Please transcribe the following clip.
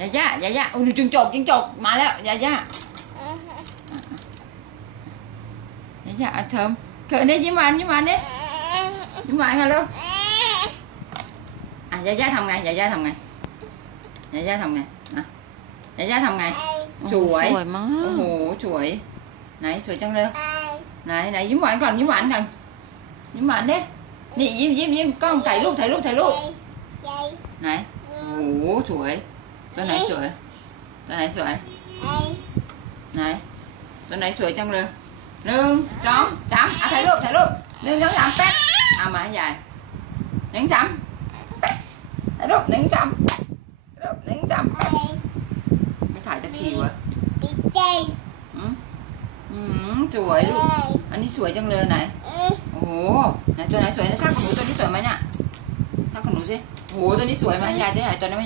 ยาย่ายาย่าโอ้ยจิงจกจิงจกมาแล้วยาย่ายาย่าเอาเถิมเขินได้ยิ้มหวานยิ้มหวานดิยิ้มหวานกันเร็วอะยาย่าทำไงยาย่าทำไงยาย่าทำไงอะยาย่าทำไง สวย สวยมาโอ้กโหสวย ไหนสวยจังเลยไหนไหนยิ้มหวานก่อนยิ้มหวานก่อนยิ้มหวานดินี่ยิ้มยิ้มยิ้มกล้องถ่ายรูปถ่ายรูปถ่ายรูปไหนโอ้โหสวย ตัวไหนสวย ตัวไหนสวย ไหน ตัวไหนสวยจังเลยหนึ่งสองสามอะถ่ายรูปถ่ายรูปหนึ่งสองสามแป๊ะเอามาให้ยายหนึ่งสามแป๊ะถ่ายรูปหนึ่งสามถ่ายรูปหนึ่งสามแป๊ะไม่ถ่ายตะทีวะอืมอืมสวยลูกอันนี้สวยจังเลยไหนโอ้โหไหนตัวไหนสวยนะถ้าของหนูตัวนี้สวยไหมเนี่ยถ้าของหนูสิโอ้โหตัวนี้สวยไหมยายจะให้ตัวนั้นไหม